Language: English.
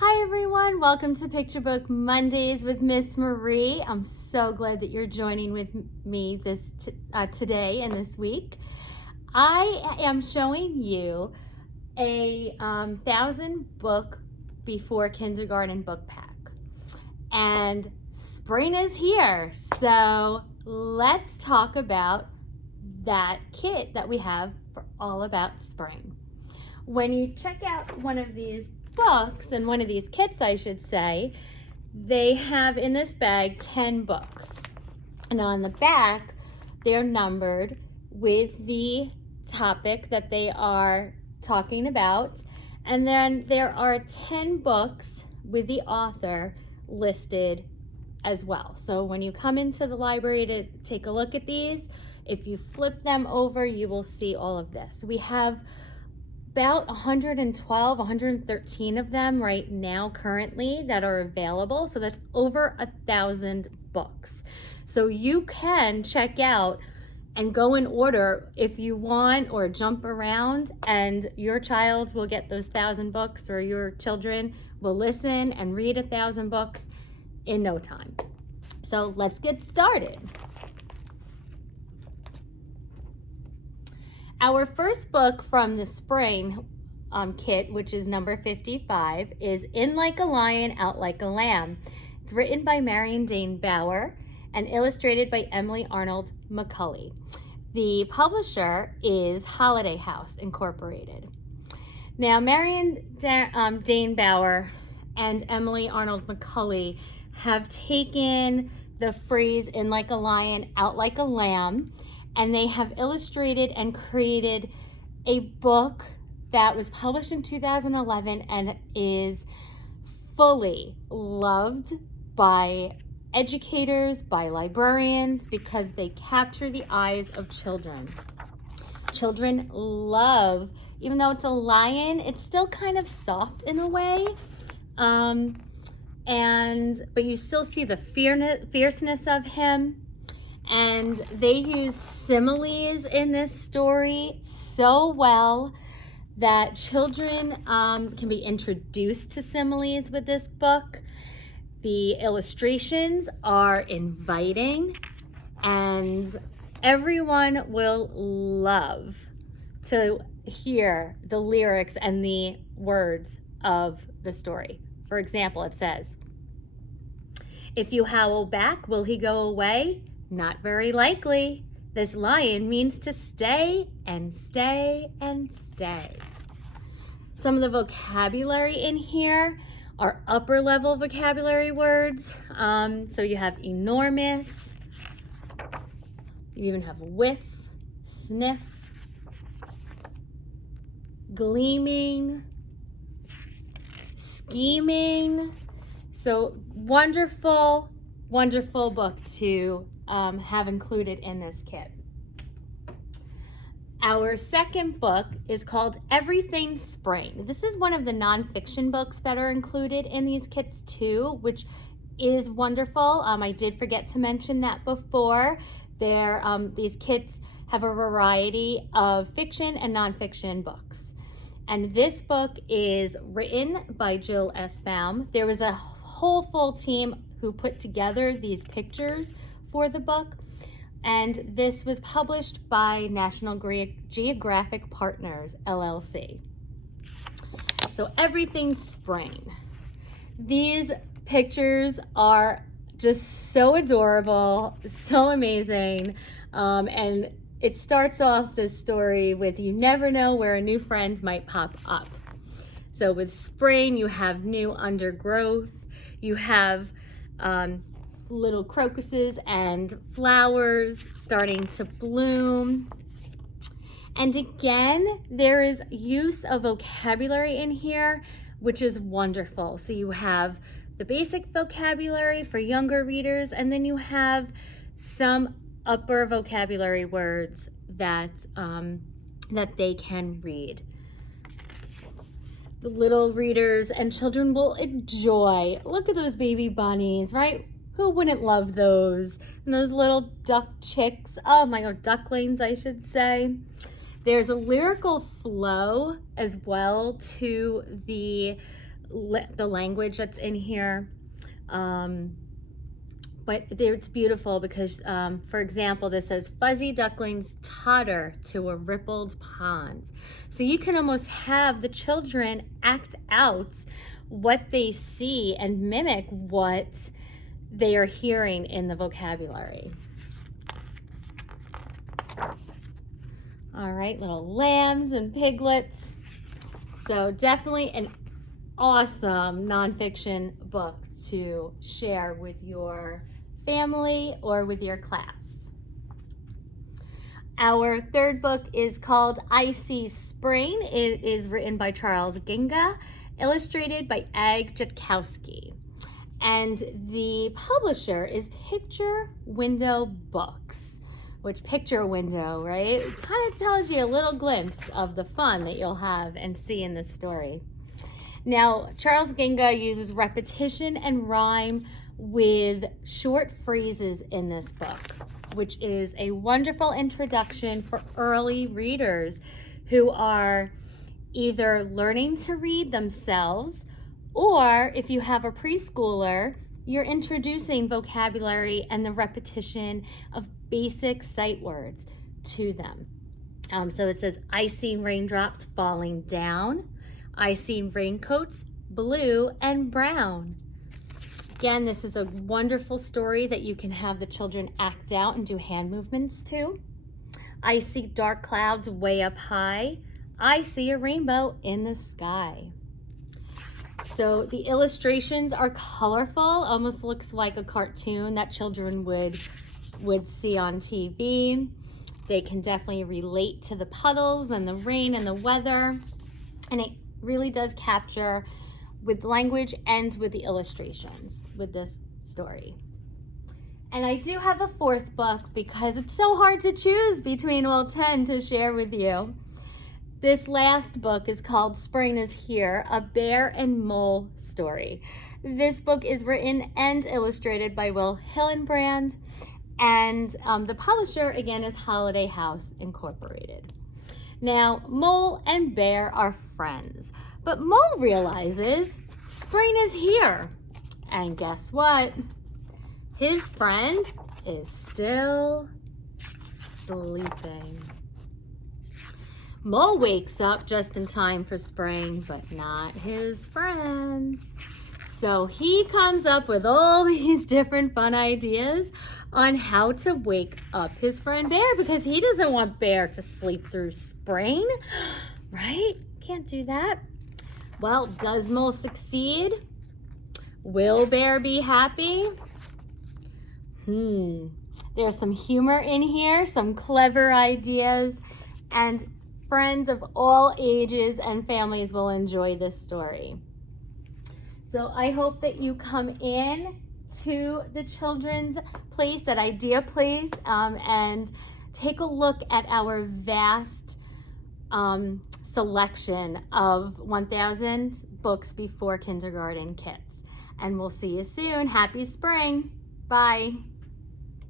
Hi everyone, welcome to Picture Book Mondays with Miss Marie. I'm so glad that you're joining with me today and this week. I am showing you a 1,000 book before kindergarten book pack. And spring is here, so let's talk about that kit that we have for all about spring. When you check out one of these books, and one of these kits I should say, they have in this bag 10 books. And on the back, they're numbered with the topic that they are talking about. And then there are 10 books with the author listed as well. So when you come into the library to take a look at these, if you flip them over, you will see all of this. We have about 112, 113 of them right now currently that are available. So that's over 1,000 books. So you can check out and go in order if you want, or jump around, and your child will get those 1,000 books, or your children will listen and read 1,000 books in no time. So let's get started. Our first book from the spring kit, which is number 55, is In Like a Lion, Out Like a Lamb. It's written by Marion, Dane, Bauer, and illustrated by Arnold, McCully. The publisher is Holiday House Incorporated. Now, Marion, Dane, Bauer, and Arnold, McCully have taken the phrase "in like a lion, out like a lamb," and they have illustrated and created a book that was published in 2011 and is fully loved by educators, by librarians, because they capture the eyes of children. Children love, even though it's a lion, it's still kind of soft in a way. But you still see the fierceness of him. And they use similes in this story so well that children can be introduced to similes with this book. The illustrations are inviting, and everyone will love to hear the lyrics and the words of the story. For example, it says, "If you howl back, will he go away? Not very likely. This lion means to stay and stay and stay." Some of the vocabulary in here are upper level vocabulary words. So you have enormous, you even have whiff, sniff, gleaming, scheming. So wonderful, wonderful book to have included in this kit. Our second book is called Everything Spring. This is one of the nonfiction books that are included in these kits too, which is wonderful. I did forget to mention that before. These kits have a variety of fiction and nonfiction books. And this book is written by Jill Esbaum. There was a whole full team who put together these pictures for the book, and this was published by National Geographic Partners, LLC. So Everything Spring. These pictures are just so adorable, so amazing, and it starts off this story with, you never know where a new friend might pop up. So with spring, you have new undergrowth, you have little crocuses and flowers starting to bloom. And again, there is use of vocabulary in here, which is wonderful. So you have the basic vocabulary for younger readers, and then you have some upper vocabulary words that they can read. The little readers and children will enjoy. Look at those baby bunnies, right? Who wouldn't love those? And those little duck chicks. Oh my God, ducklings, I should say. There's a lyrical flow as well to the the language that's in here. But it's beautiful because, for example, this says, fuzzy ducklings totter to a rippled pond. So you can almost have the children act out what they see and mimic what they are hearing in the vocabulary. All right, little lambs and piglets. So definitely an awesome nonfiction book to share with your family or with your class. Our third book is called I See Spring. It is written by Charles Ghinga, illustrated by Jatkowska. And the publisher is Picture Window Books, which picture window, right? It kind of tells you a little glimpse of the fun that you'll have and see in this story. Now, Charles Ghinga uses repetition and rhyme with short phrases in this book, which is a wonderful introduction for early readers who are either learning to read themselves, or if you have a preschooler, you're introducing vocabulary and the repetition of basic sight words to them. So it says, I see raindrops falling down. I see raincoats, blue and brown. Again, this is a wonderful story that you can have the children act out and do hand movements to. I see dark clouds way up high. I see a rainbow in the sky. So the illustrations are colorful, almost looks like a cartoon that children would see on TV. They can definitely relate to the puddles and the rain and the weather. And it really does capture with language and with the illustrations with this story. And I do have a fourth book because it's so hard to choose between, 10 to share with you. This last book is called Spring is Here, a bear and mole story. This book is written and illustrated by Hillenbrand, and the publisher again is Holiday House Incorporated. Now, Mole and Bear are friends, but Mole realizes spring is here. And guess what? His friend is still sleeping. Mole wakes up just in time for spring, but not his friend. So he comes up with all these different fun ideas on how to wake up his friend Bear, because he doesn't want Bear to sleep through spring, right? Can't do that. Well, does Mole succeed? Will Bear be happy? There's some humor in here, some clever ideas, and friends of all ages and families will enjoy this story. So I hope that you come in to the children's place, at Idea Place, and take a look at our vast selection of 1,000 books before kindergarten kits. And we'll see you soon. Happy spring. Bye.